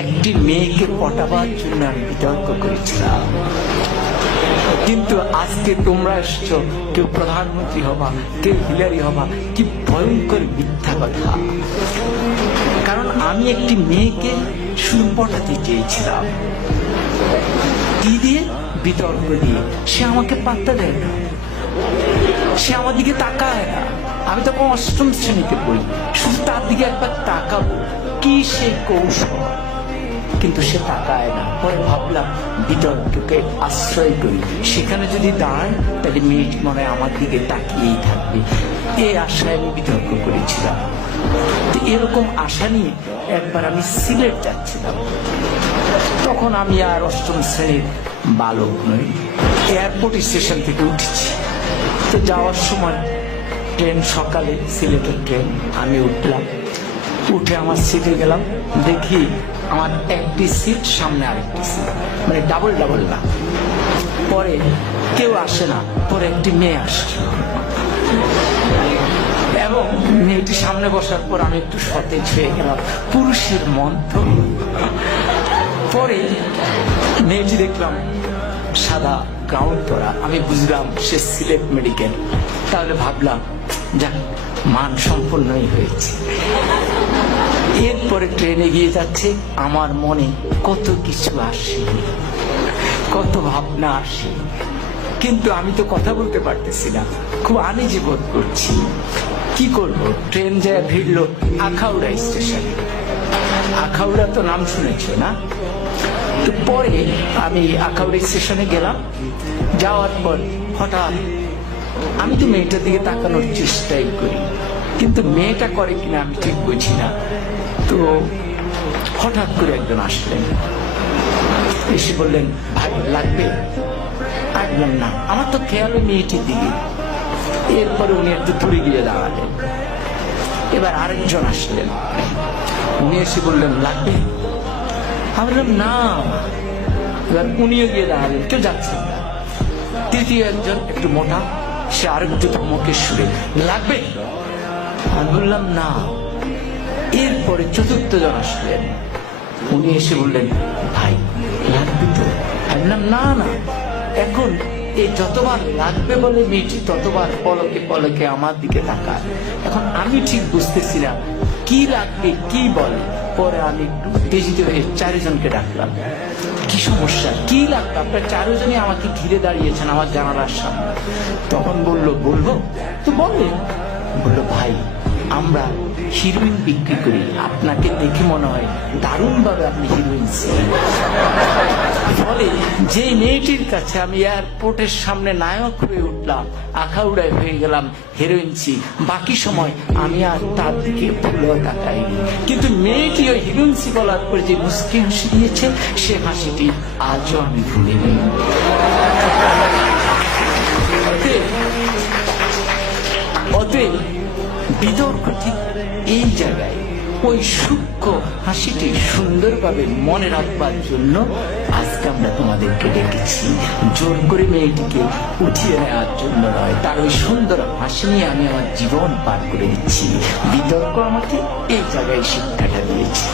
একটি মেয়েকে পটাবার জন্য আমি বিতর্ক করেছিলাম। কিন্তু আজকে তোমরা এসছো, কেউ প্রধানমন্ত্রী হবা, কেউ হিলারি হবা। কি ভয়ঙ্কর মিথ্যা কথা! কারণ আমি একটি মেয়েকে শুধু পটাতে চেয়েছিলাম, কি দিয়ে? বিতর্ক দিয়ে। সে আমাকে পাত্তা দেয় না, সে আমার দিকে তাকায় না। আমি তখন অষ্টম শ্রেণীতে পড়ি, শুধু তার দিকে একবার তাকাবো, কি সেই কৌশল, কিন্তু সে তাকায় না। পরে ভাবলাম বিতর্ককে আশ্রয় করি, সেখানে যদি দাঁড়ায় তাহলে মেয়েটি মনে হয় আমার দিকে তাকিয়েই থাকবে। এই আশায় আমি বিতর্ক করেছিলাম। এরকম আশা নিয়ে একবার আমি সিলেট যাচ্ছিলাম। তখন আমি আর অষ্টম শ্রেণীর বালক নই, এয়ারপোর্ট স্টেশন থেকে উঠেছি। তো যাওয়ার সময় ট্রেন, সকালে সিলেটের ট্রেন, আমি উঠলাম। উঠে আমার সিটে গেলাম, দেখি আমার একটি সিট, সামনে আরেকটি সিট, মানে ডাবল ডাবল না। পরে কেউ আসে না, পরে একটি মেয়ে আসে এবং মেয়েটি সামনে বসার পর আমি একটু সতেজ হয়ে গেলাম। পুরুষের মন তো। পরে মেয়েটি দেখলাম সাদা গাউন পরা, আমি বুঝলাম সে সিলেট মেডিকেল। তাহলে ভাবলাম যাক, মান সম্পন্নই হয়েছে। এরপরে ট্রেনে গিয়ে যাচ্ছে, আমার মনে কত কিছু আসে, কত ভাবনা আসে, কিন্তু আমি তো কথা বলতে পারতেছি না, খুব আনইজি বোধ করছি। কি করব? ট্রেন যায় ভিড়লো আখাউড়া স্টেশনে। আখাউড়া তো নাম শুনেছ না? তো পরে আমি আখাউড়া স্টেশনে গেলাম। যাওয়ার পর হঠাৎ আমি তো মেয়েটার দিকে তাকানোর চেষ্টাই করি, কিন্তু মেয়েটা করে কিনা আমি ঠিক বুঝি না। তো হঠাৎ করে একজন আসলেন, এসে বললেন, ভাই লাগবে? আমি বললাম না, আমার তো খেয়াল মেয়েটির দিকে। এরপরে উনি একটু দূরে গিয়ে দাঁড়ালেন। এবার আরেকজন আসলেন, উনি এসে বললেন লাগবে? আমি বললাম না। এবার উনিও গিয়ে দাঁড়ালেন, কেউ যাচ্ছেন না। তৃতীয় একজন একটু মোটা, সে আরেকটু মুখের সুরে, লাগবে? আমি বললাম না। এরপরে চতুর্থ জন আসলেন, উনি এসে বললেন, ভাই লাগবে তো? আমি বললাম না না। এখন এই যতবার লাগবে বলে মেয়েটি ততবার পলকে পলকে আমার দিকে তাকায়। এখন আমি ঠিক বুঝতেছি না কি লাগবে, কি বলে। পরে আমি একটু উত্তেজিত হয়ে চারজনকে ডাকলাম, কি সমস্যা, কি লাগবে? আপনার চারজনই আমাকে ঘিরে দাঁড়িয়েছেন আমার জানালার সামনে। তখন বললো, বলবো তো বলেন। বললো, ভাই আমরা হিরোইন বিক্রি করি, আপনাকে দেখে মনে হয় দারুণ ভাবে আপনি হিরোইন। ফলে যে মেয়েটির কাছে আমি এয়ারপোর্টের সামনে নায়ক হয়ে উঠলাম, আখাউড়ায় হয়ে গেলাম হিরোইনসি, বাকি সময় আমি আর তার দিকে ভুলেও তাকাইনি। কিন্তু মেয়েটি ওই হিরোইনসি বলার পর যে মুস্কি হাসি দিয়েছে, সে হাসিটি আজও আমি ভুলিনি। অতএব বিতর্ক ঠিক এই জায়গায় ওই সূক্ষ্ম হাসিটি সুন্দরভাবে মনে রাখবার জন্য আজকে আমরা তোমাদেরকে ডেকেছি। জোর করে মেয়েটিকে উঠিয়ে নেওয়ার জন্য নয়, তার ওই সুন্দর হাসি নিয়ে আমি আমার জীবন পার করে দিচ্ছি। বিতর্ক আমাকে এই জায়গায় শিক্ষাটা দিয়েছে।